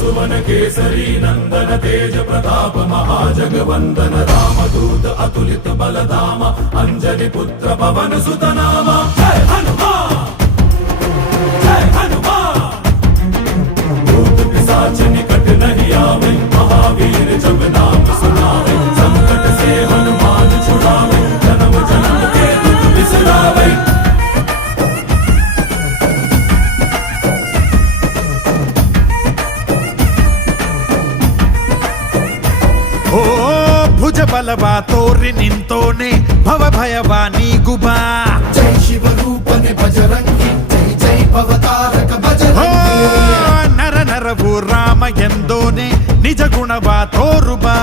सुवन केसरी नंदन तेज प्रताप महाजगवंदन रामदूत अतुलित बलधाम अंजनी पुत्र पवन सुत नाम जय हनुमान जय हनुमान। भूत पिशाच निकट नहीं आवे महावीर जब नाम सुनावे संकट से हनुमान छुड़ावे जन्म जन्म के दुख बिसरावे। ಓ ಭುಜ ಬಲವ ತೋರಿ ನಿಂತೋನೆ ಭವ ಭಯವ ನೀಗುಬಾ जय शिव रूपने बजरंगी जय जय भवतारक बजरंगी। ನರ ನರವು ರಾಮ ಎಂದೋನೆ ನಿಜ ಗುಣವ ತೋರುಬಾ